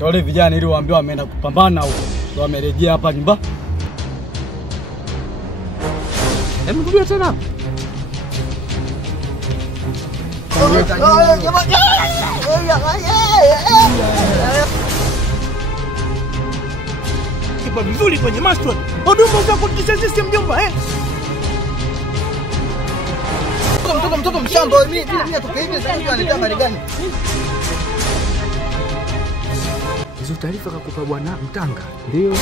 Wale vijana ili waambiwa wameenda kupambana huko. Ndio wamerejea hapa nyumba. Hebu rudia tena. Kipa vizuri kwenye mastod. Huduma za kutisha sisi mjomba Mtoto mshamba mimi natoka hivi sasa hivi anataka habari gani? Hizo taarifa kakupa bwana Mtanga. Ndio.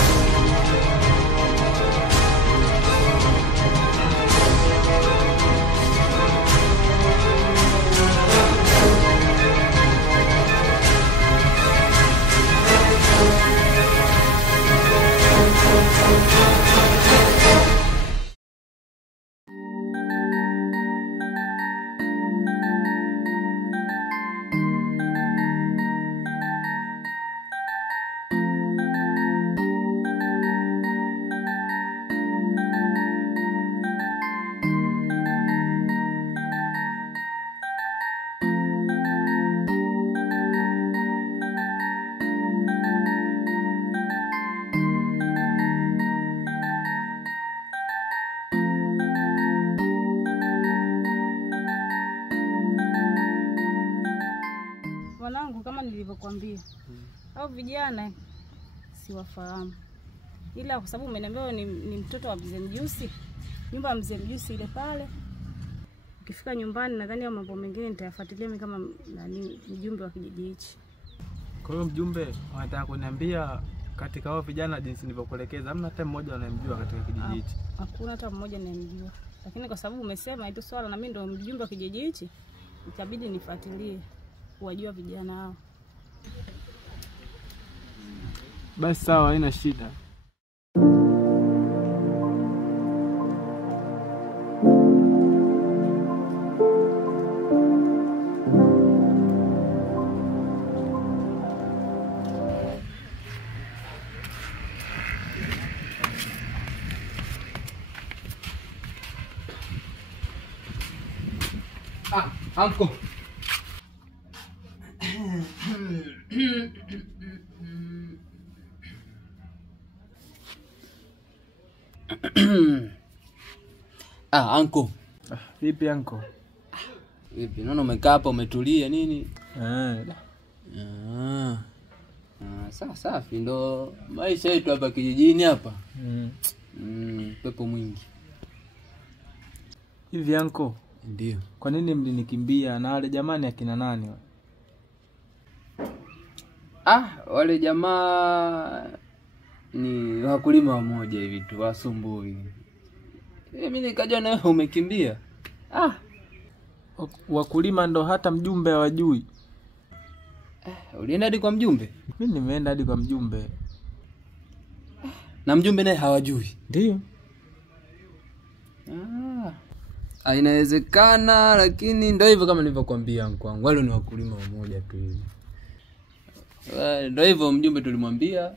Wanangu kama nilivyokuambia. Hao vijana siwafahamu. Ila kwa sababu umeniambia ni mtoto wa Mzee Mjusi. Nyumba ya Mzee Mjusi ile pale. Ukifika nyumbani nadhani hayo mambo mengine nitayafuatilia mimi kama mjumbe wa kijiji hichi. Kwa hiyo mjumbe anataka kuniambia katika hao vijana jinsi nilivyokuelekeza hamna hata mmoja anayemjua katika kijiji hichi. Hakuna hata mmoja anayemjua. Lakini kwa sababu umesema hilo swala na mimi ndo mjumbe wa kijiji hichi, itabidi nifuatilie kuwajua vijana hao. Basi sawa, haina shida. Anko. Anko. Vipi anko? Vipi? Naona umekaa hapa umetulia nini? Safi ndo maisha yetu hapa kijijini hapa. Pepo mwingi. Hivi anko? Ndio. Kwa nini mlinikimbia na wale jamani akina nani? Wale jamaa ni wakulima wamoja hivi tu wasumbui. Mimi nikaja na wewe umekimbia. Wakulima ndo hata mjumbe hawajui. Ulienda hadi kwa mjumbe? Mimi nimeenda hadi kwa mjumbe. Na mjumbe naye hawajui. Ndio. Inawezekana lakini ndio hivyo kama nilivyokuambia kwangu. Wale ni wakulima wamoja tu hivi. Ndio hivyo mjumbe tulimwambia.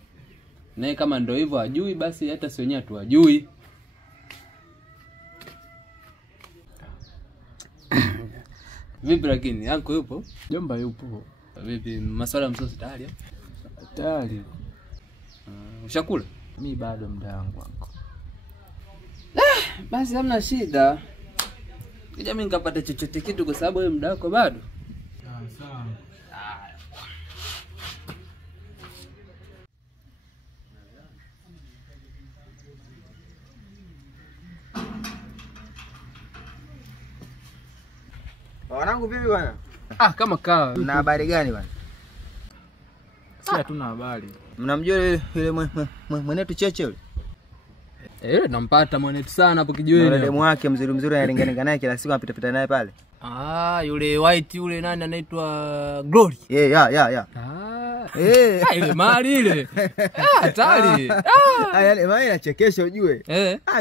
Naye kama ndio hivyo hajui basi hata si wenyewe tuwajui. Vipi lakini anko yupo? Jomba yupo. Vipi masuala ya msosi tayari? Tayari. Ushakula? Mimi bado muda wangu anko. Basi hamna shida. Kija mimi nikapata chochote kitu kwa sababu wewe muda wako bado. Sawa. Wanangu vipi bwana? Kama kawa. Mna habari gani bwana? Si hatuna habari. Mnamjua yule mwenetu Cheche yule? Yule nampata mwanetu sana hapo kijiweni. Yule demu wake mzuri analingana naye kila siku anapita naye pale. Yule white yule nani anaitwa Glory. Ya. Ile mali ile. Hatari. Yale mali inachekesha ujue.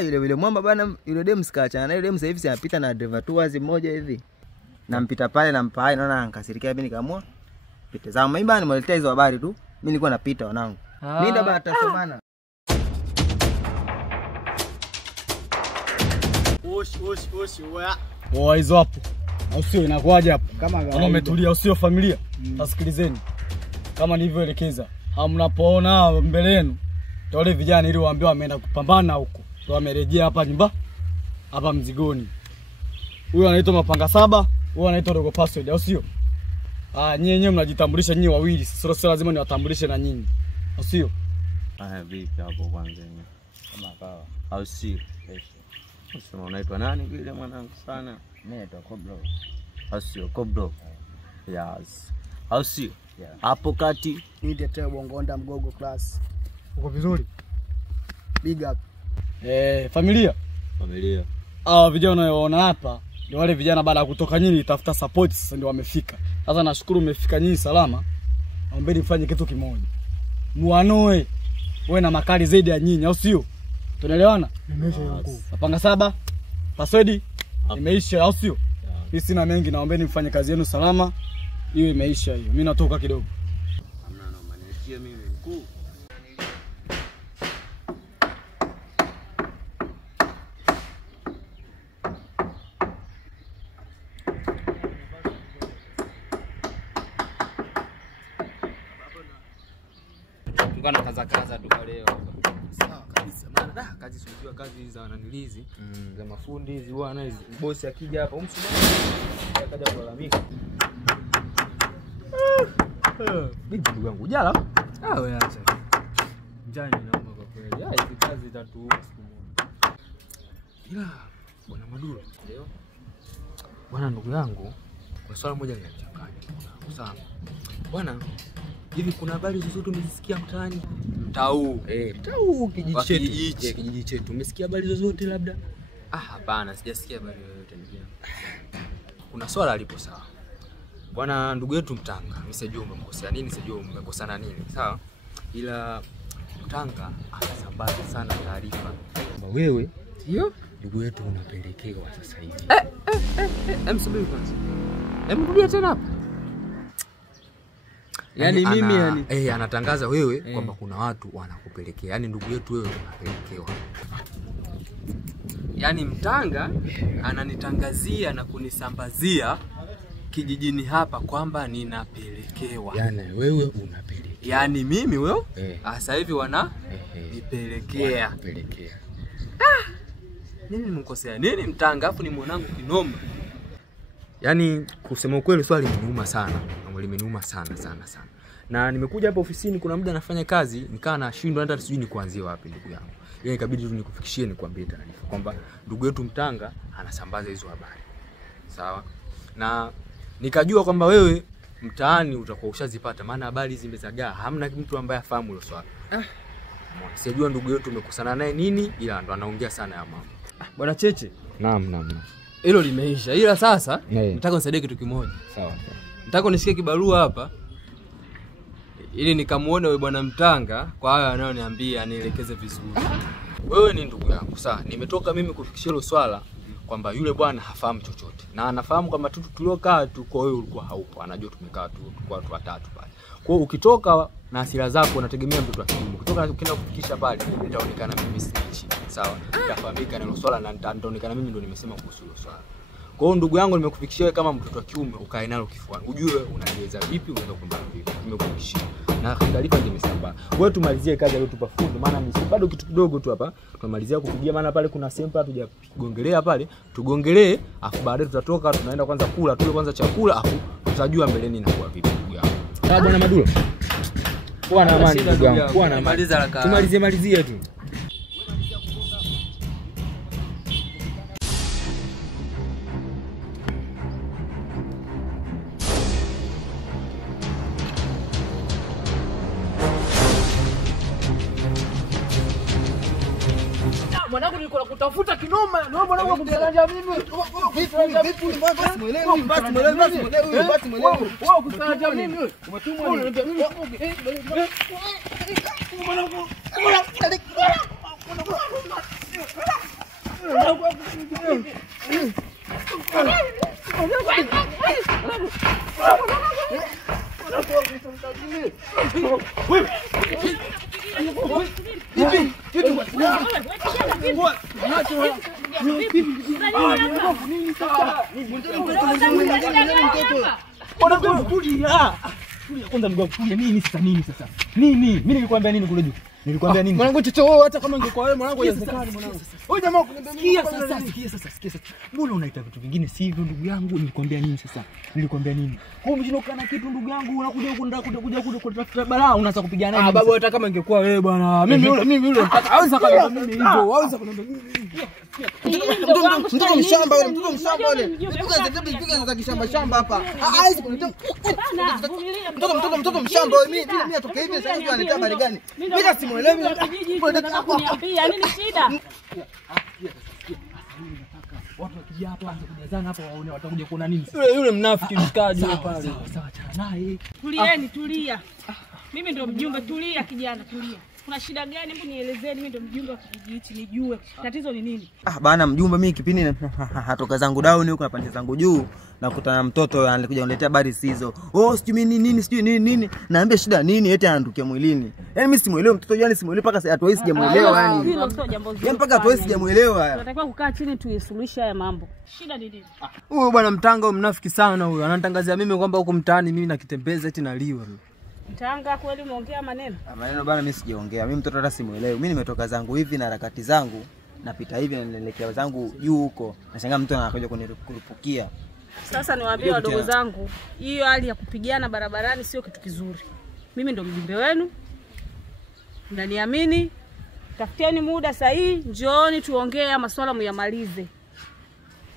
Yule mwamba bwana yule demu skaachana na yule demu sasa hivi anapita na driver tours mmoja hivi. Nampita pale nampa hai naona ankasirikia mimi nikaamua pite zangu mimi bana nimeletea hizo habari tu. Mimi nilikuwa napita wanangu. Mimi ndo bana tutasomana. Oa hizo hapo. Au sio inakuaje hapo? Kama umetulia au sio familia? Tasikilizeni. Kama nilivyoelekeza. Hamnapoona mbele yenu. Wale vijana ili waambiwa wameenda kupambana huko. Ndio wamerejea hapa nyumba. Hapa mzigoni. Huyu anaitwa Mapanga 7, huyu anaitwa Dogo Password, au sio? Nyinyi mnajitambulisha nyinyi wawili. Sasa lazima niwatambulishe na nyinyi. Au sio? Vipi hapo kwanza nyinyi? Kama kawa. Au sio? Sasa unaitwa nani vile mwanangu sana? Mimi naitwa Kobro. Au sio? Kobro. Yes. Au sio? Hapo kati nitetee Bongonda Mgogo class. Uko vizuri? Big up. Familia. Vijana unaoona hapa ni wale vijana baada ya kutoka nyinyi tafuta support sasa ndio wamefika. Sasa nashukuru mmefika nyinyi salama. Naombeni mfanye kitu kimoja. Muanoe. Wewe na makali zaidi ya nyinyi, au sio? Tunaelewana? Nimeisha mkuu. Mapanga 7, Password imeisha, au sio? Mimi sina mengi, naombeni mfanye kazi yenu salama. Hiyo imeisha hiyo. Mimi natoka kidogo. hamna noma, niachie mimi mkuu. Ngana kaza tu leo. Sawa kabisa. Maana kazi sio kazi hizi za wananilizi. Za mafundi hizi bwana hizi. Bosi akija hapa umsubiri. Akaja kulalamika. Bibi ndugu yangu jala. Wewe acha. Njani naomba kwa kweli. Hizi kazi tatuua siku moja. Ila bwana Maduro. Ndio. Bwana ndugu yangu, kuna swala moja linanichanganya. Sawa. Bwana, hivi kuna habari zozote umezisikia mtaani? Mtau. Mtau kijiji chetu. Kijiji chetu. Umesikia habari zozote labda? Hapana, sijasikia habari yoyote ndugu yangu. Kuna swala lipo sawa. Bwana ndugu yetu Mtanga, mimi sijui umemkosea nini, sijui umekosana nini, sawa? Ila Mtanga anasambaza sana taarifa kwamba wewe ndio ndugu yetu unapelekewa sasa hivi. Subiri kwanza. Rudia tena hapa. Yaani mimi anatangaza wewe kwamba kuna watu wanakupelekea. Yaani ndugu yetu wewe unapelekewa. Yaani Mtanga ananitangazia na kunisambazia kijijini hapa kwamba ninapelekewa. Yaani wewe unapelekewa. Yaani mimi wewe sasa hivi nipelekea. Nini nimekosea? Nini Mtanga afu ni mwanangu kinoma. Yaani kusema ukweli swali limeniuma sana. Limeniuma sana. Na nimekuja hapa ofisini kuna muda nafanya kazi, nikaa nashindwa hata sijui ni kuanzia wapi ndugu yangu. Yeye ikabidi tu nikufikishie nikwambie taarifa kwamba ndugu yetu Mtanga anasambaza hizo habari. Sawa? Na nikajua kwamba wewe mtaani utakuwa ushazipata maana habari zimezagaa. Hamna mtu ambaye afahamu hilo swala. Sijui ndugu yetu umekosana naye nini ila ndo anaongea sana ya mambo. Bwana Cheche. Naam. Hilo limeisha. Ila sasa nataka unisaidie kitu kimoja. Sawa. Nataka unisikie kibarua hapa. Ili nikamuone wewe bwana Mtanga kwa hayo anayoniambia nielekeze vizuri. Wewe ni ndugu yangu, sawa? Nimetoka mimi kufikishia hilo swala kwamba yule bwana hafahamu chochote. Na anafahamu kwamba tuliokaa tu kwa wewe ulikuwa haupo. Anajua tumekaa tu kwa watu watatu pale. Kwa hiyo ukitoka na hasira zako unategemea mtoto wa kiume. Ukitoka ukienda kufikisha pale nitaonekana mimi sichi. Sawa? Nitafahamika na hilo swala na nitaonekana mimi ndo nimesema kuhusu hilo swala. Kwa hiyo ndugu yangu nimekufikishia wewe kama mtoto wa kiume ukae nalo kifuani. Ujue unaweza vipi unaweza kupambana vipi. Nimekufikishia. Na taarifa zimesambaa. Wewe tumalizie kazi leo tupa fundi maana mimi bado kitu kidogo tu hapa. Tumalizia kupigia maana pale kuna sempa hatujagongelea pale. Tugongelee afu baadaye tutatoka tunaenda kwanza kula, tule kwanza chakula afu tutajua mbeleni inakuwa vipi ndugu yangu. Sawa bwana Maduro. Kuwa na amani ndugu yangu. Kuwa na amani. Tumalizie tu. Mwanangu nilikuwa nakutafuta kinoma. Naomba mwanangu kumsaidia mimi. Vipi basi muelewi. Wewe kusaidia mimi. Umetumwa nini? Mwanangu. Kwanza mguu kulia nini sasa Nini? Mimi nilikwambia nini kule juu? Nilikwambia nini? Mwanangu chocho hata kama ingekuwa wewe mwanangu haiwezekani mwanangu. Wewe jamaa Sikia sasa. Mbona unaita vitu vingine sivyo ndugu yangu? Nilikwambia nini sasa? Kwa mshindoka na kitu ndugu yangu unakuja huko kuja kutafuta balaa unaanza kupigana naye. Babu hata kama ingekuwa wewe bwana. Mimi yule hawezi kaniambia mimi hivyo. Hawezi kaniambia mimi. Mtoto mshamba yule. Piga za kishamba hapa. Hawezi kunitoa. Mtoto mshamba mimi atoke hivi sasa hivi anataka habari gani? Mimi simuelewi. Unataka kuniambia nini shida? Watu wakija hapa kujazana hapa waone watakuja kuona nini? Yule mnafiki mshikaji yule pale. Sawa achana naye. Tulia. Mimi ndo mjumbe, tulia kijana, tulia. Kuna shida gani? Hebu nielezeni, mimi ndo mjumbe wa kijiji hichi nijue. Tatizo ni nini? Bana mjumbe, mimi kipindi hatoka zangu down huko napanda zangu juu nakutana na mtoto alikuja kuniletea habari sizo. Sijui nini. Naambia shida nini eti anandukia mwilini. Yaani mimi simuelewi mtoto yani simuelewi mpaka hatu hisi sijamuelewa yani. Hilo sio jambo zuri. Yaani mpaka hatu hisi sijamuelewa. Tunatakiwa kukaa chini tuisuluhishe haya mambo. Shida ni nini? Huyo bwana Mtanga mnafiki sana huyo. Ananitangazia mimi kwamba huko mtaani mimi nakitembeza eti naliwa. Mtanga kweli umeongea maneno? Maneno bana mimi sijaongea. Mimi mtoto hata simuelewi. Mimi nimetoka zangu hivi na harakati zangu napita hivi na naelekea zangu juu huko. Nashangaa mtu anakuja kunikurupukia. Sasa niwaambie wadogo zangu, hiyo hali ya kupigana barabarani sio kitu kizuri. Mimi ndo mjumbe wenu. Mnaniamini? Tafutieni muda sahihi, njooni tuongee masuala muyamalize.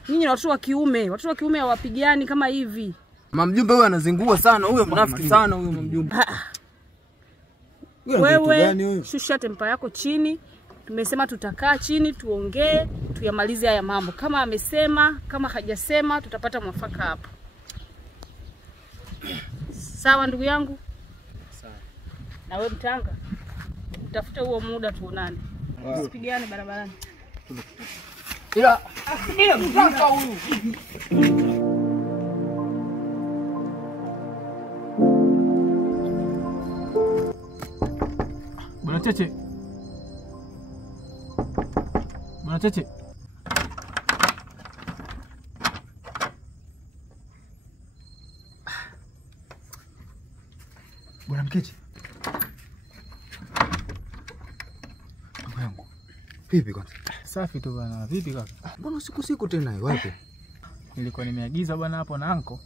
Nyinyi watoto wa kiume hawapigiani kama hivi. Mjumbe huyo anazingua sana, huyo mnafiki sana huyo mjumbe. Wewe shusha tempa yako chini. Tumesema tutakaa chini tuongee, tuyamalize haya mambo. Kama amesema, kama hajasema tutapata mwafaka hapo. Sawa ndugu yangu? Sawa. Na wewe Mtanga, utafuta huo muda tuonane. Usipigane barabarani. Ila Mtanga huyu. Bwana Cheche. Bwana Mkeche. Ndugu yangu. Vipi kwanza? Safi tu bwana. Vipi kaka? Mbona siku tena wapi? Nilikuwa nimeagiza bwana hapo na anko.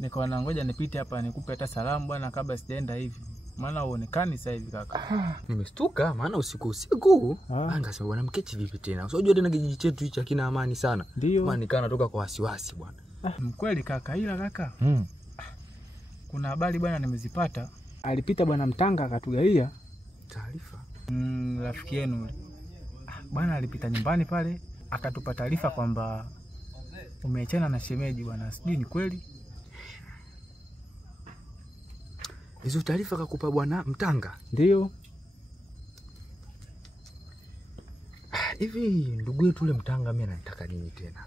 Nikawa na ngoja nipite hapa nikupe hata salamu bwana kabla sijaenda hivi. Maana uonekani sasa hivi kaka. Nimestuka maana usiku. Angasema bwana Mkeche vipi tena? Unajua tena kijiji chetu hichi hakina amani sana. Maana nikaa natoka kwa wasiwasi bwana. Mkweli kaka, ila kaka. Kuna habari bwana nimezipata. Alipita bwana Mtanga akatugaia taarifa. Rafiki yenu bwana alipita nyumbani pale akatupa taarifa kwamba umeachana na shemeji bwana. Sijui ni kweli? Hizo taarifa kakupa bwana Mtanga? Ndio. Hivi ndugu yetu ule Mtanga mimi anataka nini tena?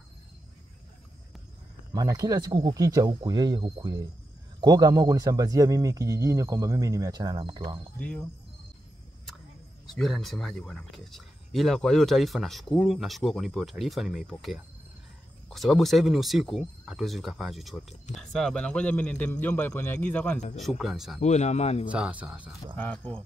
Maana kila siku kukicha huku yeye. Kwa hiyo kama kunisambazia mimi kijijini kwamba mimi nimeachana na mke wangu. Ndio. Sijui hata nisemaje bwana Mkeche. Ila kwa hiyo taarifa nashukuru kwa kunipa taarifa nimeipokea. Kwa sababu sasa hivi ni usiku, hatuwezi tukafanya chochote. Sawa bwana, ngoja mimi niende mjomba aliponiagiza kwanza. Shukrani sana. Uwe na amani bwana. Sawa. Poa.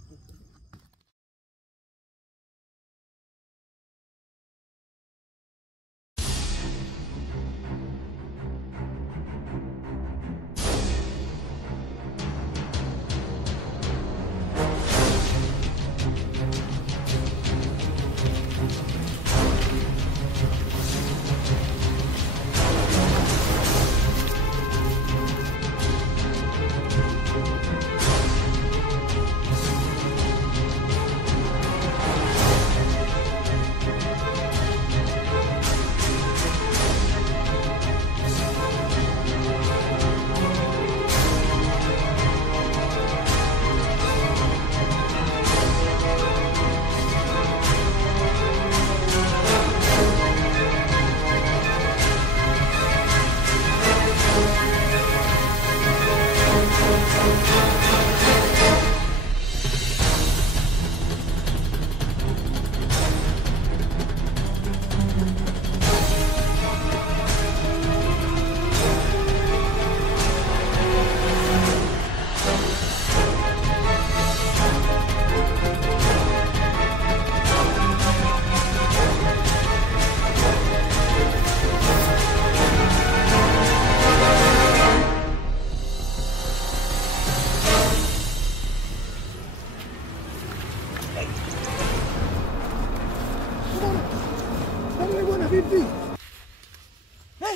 vipi?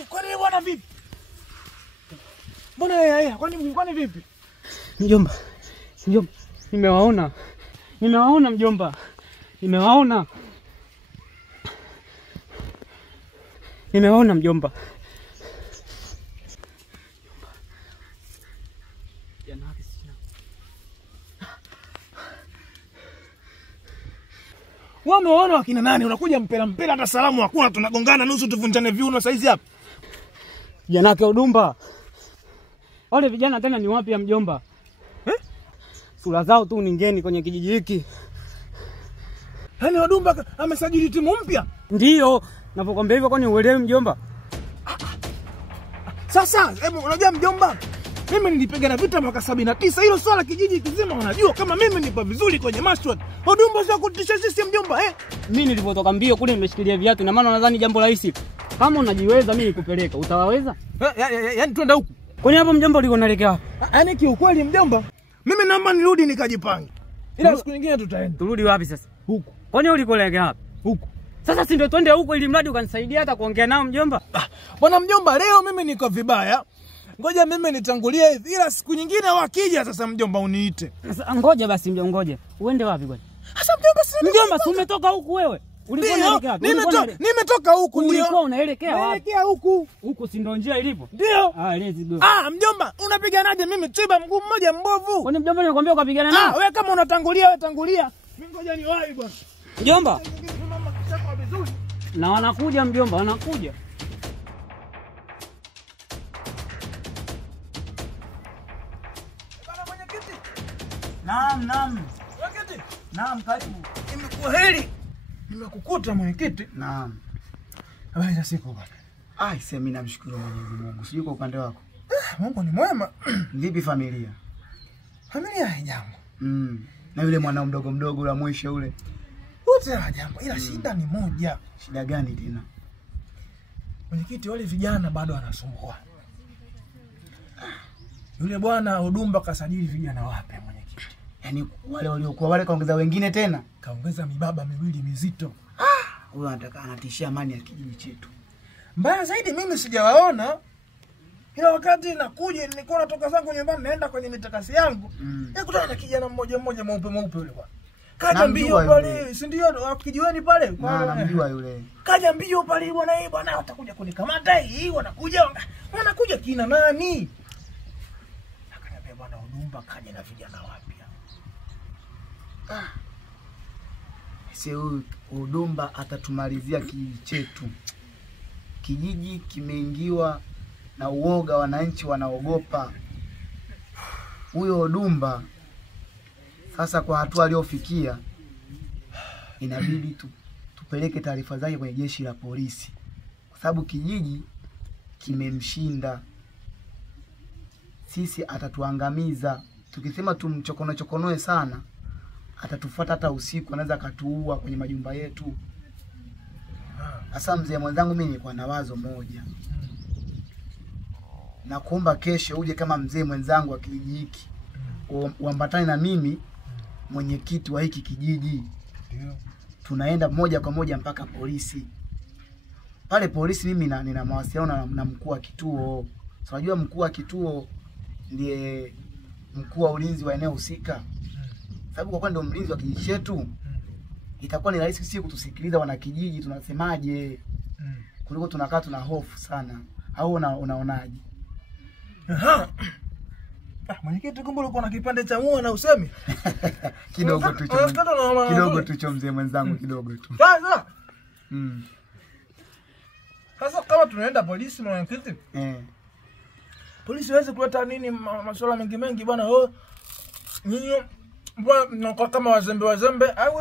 Kwani bwana vipi? Mbona yeye kwani vipi? Mjomba. Nimewaona mjomba. Nimewaona mjomba. Wameona wakina nani? Unakuja mpela hata salamu hakuna, tunagongana nusu tuvunjane viuno saizi hapa. Janake Udumba. Wale vijana tena ni wapi ya mjomba? Sura zao tu ni ngeni kwenye kijiji hiki. Yaani Udumba amesajili timu mpya? Ndio, napokuambia hivyo kwani uelewi mjomba? Sasa, unajua mjomba, mimi nilipigana vita mwaka 79, hilo swala kijiji kizima wanajua kama mimi nipo vizuri kwenye mashwat. Udumba sio kutisha sisi mjomba, Mimi nilipotoka mbio kule nimeshikilia viatu, na maana nadhani jambo rahisi. Kama unajiweza mimi nikupeleka, utawaweza? Yaani twende huko. Kwani hapo mjomba uliko unaelekea wapi? Yaani kiukweli mjomba, mimi naomba nirudi nikajipange. Ila siku nyingine tutaenda. Turudi wapi sasa? Huko. Kwani uliko unaelekea wapi? Huko. Sasa si ndio twende huko ili mradi ukanisaidia hata kuongea nao mjomba? Bwana mjomba, leo mimi niko vibaya. Ngoja mimi nitangulie hivi, ila siku nyingine wakija sasa mjomba uniite. Sasa ngoja basi mjomba, ngoja. Uende wapi kwani? Sasa mjomba, si umetoka huku wewe? Ulikuwa unaelekea wapi? Nimetoka huku ndio. Ulikuwa unaelekea wapi? Naelekea huku. Huku si ndio njia ilipo? Ndio. Let's go. Mjomba, unapiganaje mimi tiba mguu mmoja mbovu? Kwani mjomba nimekwambia ukapigana nao? Wewe kama unatangulia wewe tangulia. Mimi ngoja niwahi bwana. Mjomba. Na wanakuja mjomba, wanakuja. Bwana mwenyekiti. Naam. Mwenyekiti. Naam, karibu. Imekuwa heri. Nimekukuta mwenyekiti. Naam. Habari za siku bwana. Mimi namshukuru Mwenyezi Mungu. Sijui kwa upande wako. Mungu ni mwema. Vipi familia? Familia haijambo. Na yule mwanao mdogo ule mwisho ule. Wote hajambo. Ila shida ni moja. Shida gani tena? Mwenyekiti, wale vijana bado wanasumbua. Yule bwana Udumba kasajili vijana wapya mwenyekiti. Yaani wale waliokuwa wale kaongeza wengine tena? Kaongeza mibaba miwili mizito. Huyo anataka anatishia amani ya kijiji chetu. Mbaya zaidi mimi sijawaona. Ila wakati nakuja nilikuwa natoka zangu nyumbani naenda kwenye mitakasi yangu. Nikutana na kijana mmoja mweupe yule bwana. Kaja mbio pale, si ndio kijiweni pale? Namjua yule. Kaja mbio pale bwana, bwana watakuja kunikamata hii, wanakuja kina nani? Akaniambia bwana Udumba kaja na vijana wapya. Huyu Udumba atatumalizia kijiji chetu. Kijiji kimeingiwa na uoga, wananchi wanaogopa. Huyo Udumba sasa kwa hatua aliyofikia inabidi tupeleke taarifa zake kwenye jeshi la polisi. Kwa sababu kijiji kimemshinda. Sisi atatuangamiza. Tukisema tumchokonoe sana, atatufuata hata usiku, anaweza katuua kwenye majumba yetu. Sasa mzee mwenzangu, mimi nilikuwa na wazo moja. Na kuomba kesho uje kama mzee mwenzangu wa kijiji hiki. Uambatane na mimi mwenyekiti wa hiki kijiji. Tunaenda moja kwa moja mpaka polisi. Pale polisi mimi nina mawasiliano na mkuu wa kituo. Unajua mkuu wa kituo ndiye mkuu wa ulinzi wa eneo husika. Sababu kwa kuwa ndio mlinzi wa kijiji chetu, itakuwa ni rahisi sisi kutusikiliza wana kijiji tunasemaje. Kuliko tunakaa tuna hofu sana. Au unaonaje? Mwenyekiti, kumbe ulikuwa na kipande cha mua na usemi? Kidogo tu mzee mwenzangu, kidogo tu. Sasa. Sasa kama tunaenda polisi mwenyekiti? Polisi hawezi kuleta nini masuala mengi bwana. Nyinyi mbona kama wazembe au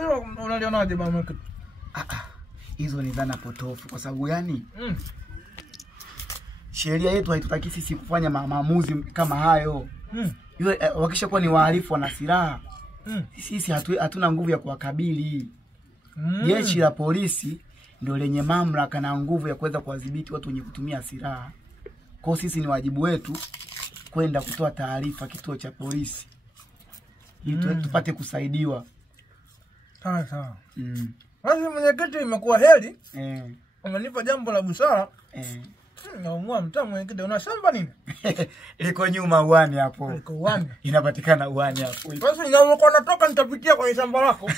unalionaje bwana mwenyekiti? Hizo ni dhana potofu kwa sababu yani sheria yetu haitutaki sisi kufanya maamuzi kama hayo. Yule wakisha kuwa ni wahalifu wana silaha. Sisi hatuna nguvu ya kuwakabili. Jeshi la polisi ndio lenye mamlaka na nguvu ya kuweza kuwadhibiti watu wenye kutumia silaha. Kwa sisi ni wajibu wetu kwenda kutoa taarifa kituo cha polisi ili tupate kusaidiwa. Sawa. Basi mwenyekiti, imekuwa heri. Unanipa jambo la busara. Naumua mtaa mwenyekiti, una shamba nini? Liko nyuma uani hapo. Liko uani. Inapatikana uani hapo. Basi ninapokuwa natoka nitapitia kwa shamba lako.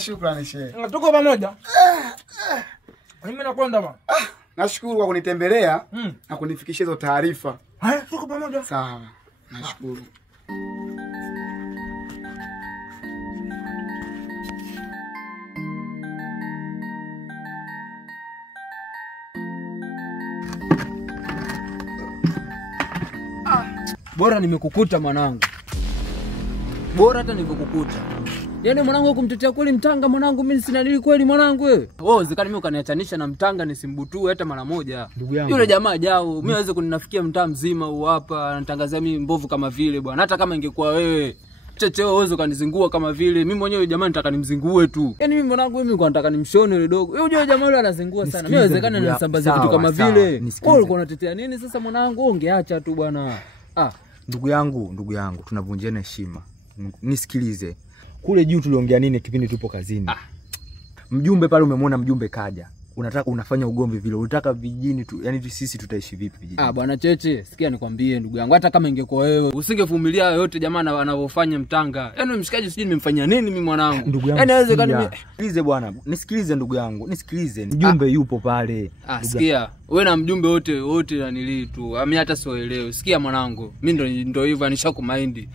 Shukrani shehe. Tuko pamoja. Mimi nakwenda bwana. Nashukuru kwa kunitembelea na kunifikishia hizo taarifa. Tuko pamoja. Sawa. Nashukuru. Bora nimekukuta mwanangu. Bora hata nimekukuta. Yaani mwanangu kumtetea kweli mtanga mwanangu, mimi sina dili kweli mwanangu wewe. Zikani mimi ukaniachanisha na mtanga nisimbutue hata mara moja. Yule jamaa jao, mimi aweze kuninafikia mtaa mzima huu hapa, anatangazia mimi mbovu kama vile bwana. Hata kama ingekuwa wewe Cheche uwezo kanizingua kama vile. Mimi mwenyewe jamaa nataka nimzingue tu. Yaani mimi mwanangu mimi kwa nataka nimshone yule dogo. Yule jamaa yule anazingua sana. Mimi inawezekana nisambaze vitu kama vile. Wewe ulikuwa unatetea nini sasa mwanangu? Ungeacha tu bwana. Ndugu yangu tunavunjiana heshima. Nisikilize. Kule juu tuliongea nini kipindi tupo kazini? Mjumbe pale umemwona mjumbe kaja. Unataka unafanya ugomvi vile. Unataka vijijini tu, yani sisi tutaishi vipi vijijini? Bwana Cheche, sikia nikwambie ndugu yangu, hata kama ingekuwa wewe, usingevumilia yote jamaa anavyofanya mtanga. Yaani mshikaji sijui nimemfanyia nini mimi mwanangu. Yaani inawezekana nisikilize bwana. Nisikilize ndugu yangu. Nisikilize. Mjumbe yupo pale. Sikia. Wewe na mjumbe wote nanili tu. Mimi hata sielewi. Sikia mwanangu. Mimi ndo hivyo nishakumaindi.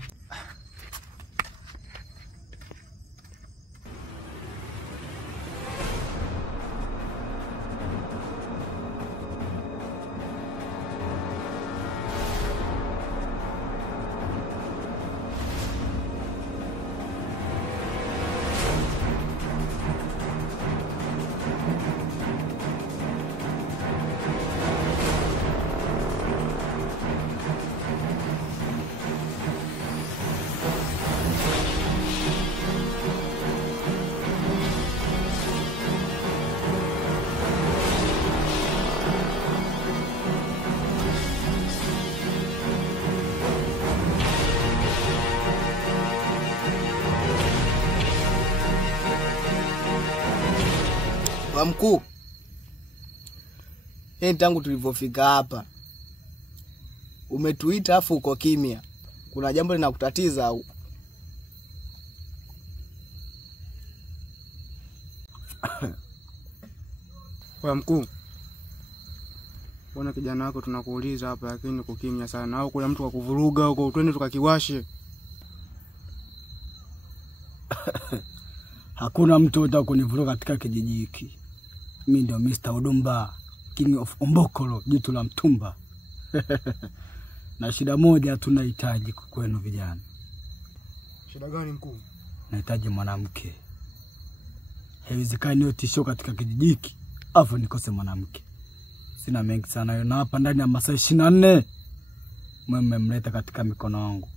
Wa mkuu, tangu tulipofika hapa umetuita afu uko kimya. Kuna jambo linakutatiza au? Wa mkuu, bwana kijana wako tunakuuliza hapa lakini uko kimya sana. Au kuna mtu akakuvuruga huko, twende tukakiwashe? Hakuna mtu yote kunivuruga katika kijiji hiki. Mimi ndio Mr. Udumba, King of Ombokolo, jitu la mtumba. Na shida moja tunahitaji kwenu vijana. Shida gani mkuu? Nahitaji mwanamke. Haiwezekani yote tisho katika kijiji hiki afu nikose mwanamke. Sina mengi sana, na hapa ndani ya masaa 24 mmemleta katika mikono yangu.